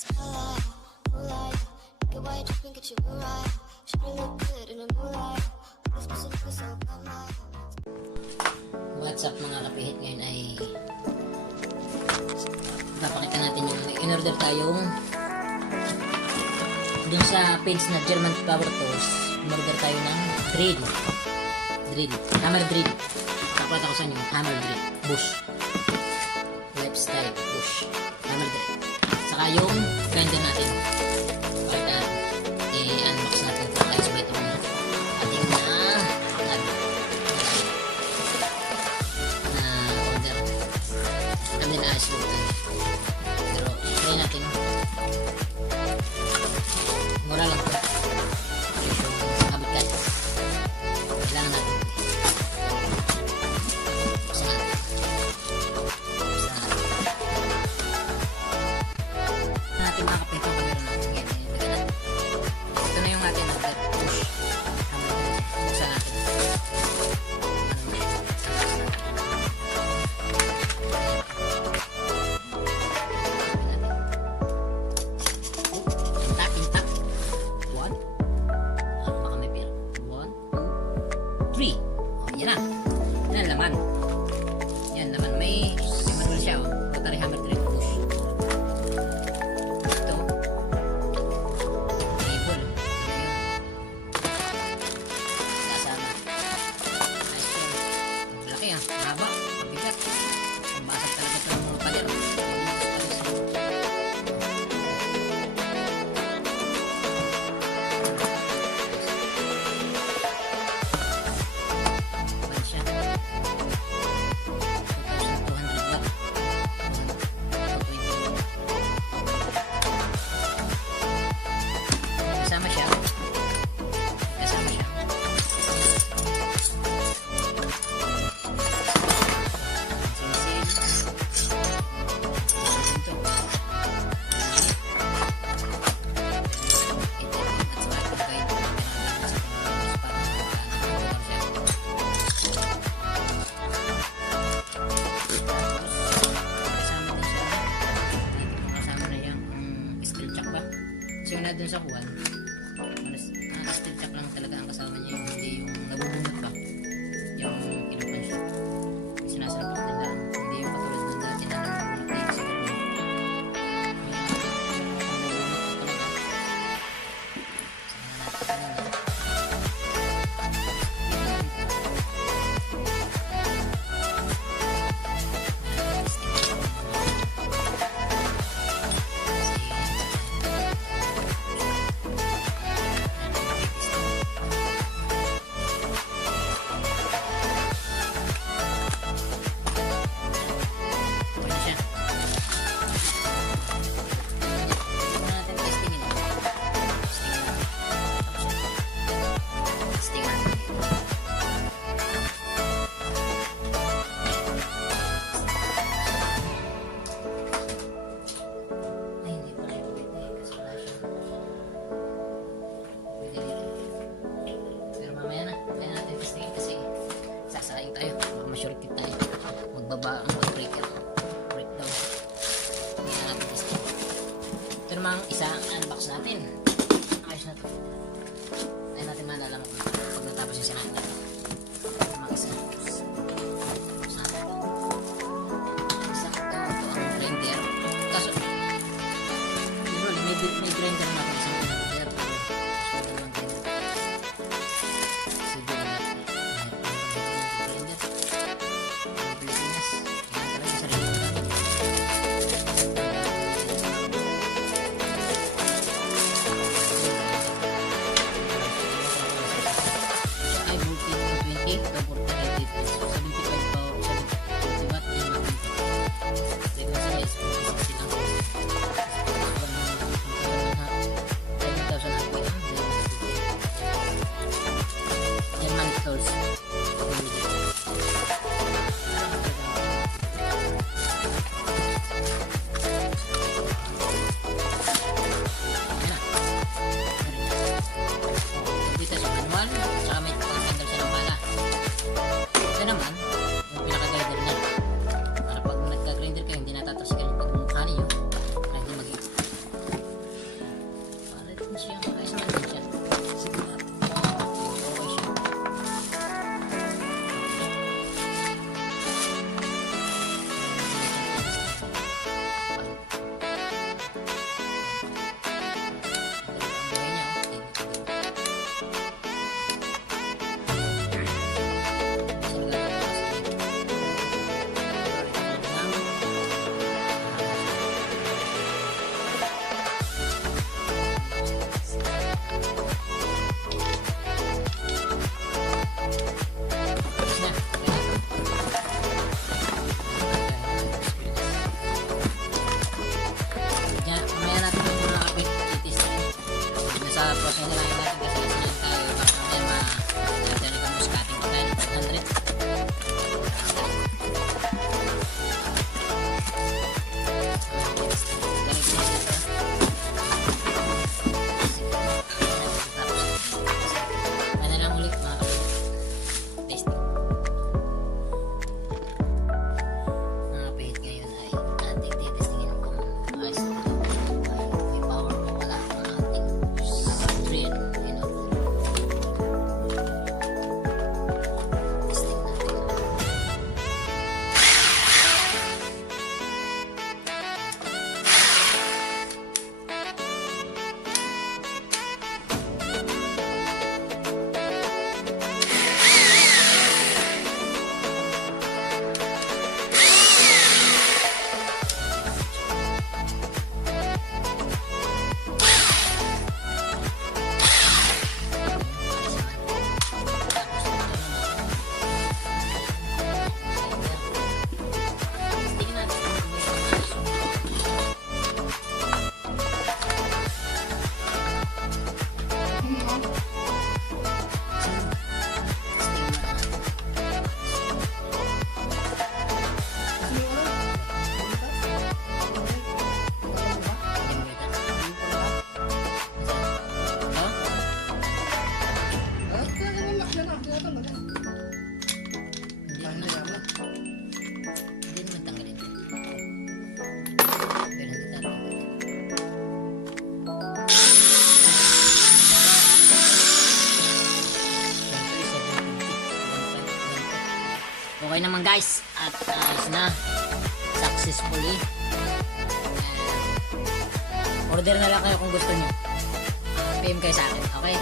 What's up mga kapihit, ngayon ay papakita natin yung in-order tayong dun sa page na German Power Tools. In-order tayo ng drill, hammer drill. Kapalat ako sa inyo, hammer drill, bush, lifestyle, bush, hammer drill. Saka yung grinder natin. Pakita, i-unbox natin ito guys. So ito yung ating order. Kami na ayos luto. Pero try natin. Mura lang ito. Yung kabigat. Kailangan natin. Natin mga kapito kung meron natin yan. Ito na yung ating order. Push. Buksan natin. Intak. 1. Baka may pira. 1, 2, 3. Yan na. Yan ang laman. Yan laman. May manual siya. Rotary hammer drill push. Ito. Cable. Kasama. Nice yun. Malaki ah. Haba. Mabigat. Pambasag talaga ito ng mga palero. Pan siya. 2,200 watt. 220 watt. Kasama siya. Kasama siya. Sinsil. Ito. Kasama na yung steel chuck ba? So yun na dun sa kuwan, steel chuck lang talaga ang kasama niya, yung hindi yung nabubunot pa, yung kinupan siya, sinasalpak din lang, hindi yung katulad ng dati na nabubunot dito sa gano'n. Pero mamaya na, kaya natin testingin kasi sasayang tayo, ma-shortcut tayo, magbaba ang breaker, breakdown. Kaya natin testing. Ito namang isa ang unbox natin. Ayos na ito. Kaya natin malalaman pag natapos yung sinabi natin. Mga isa. Ito ang grinder. Kaso, may grinder na ako isang grinder. So, dalawang grinder. Sige na natin. Grinder. Pilipinas. Kaya talaga sa rin. Ay, voltage 120 to 48 volts. 75 power, 70 watt, yan lang. Frequency is 46 lang. Okay naman guys. At ayos na. Successfully. Order na lang kayo kung gusto nyo. PM kayo sa akin. Okay?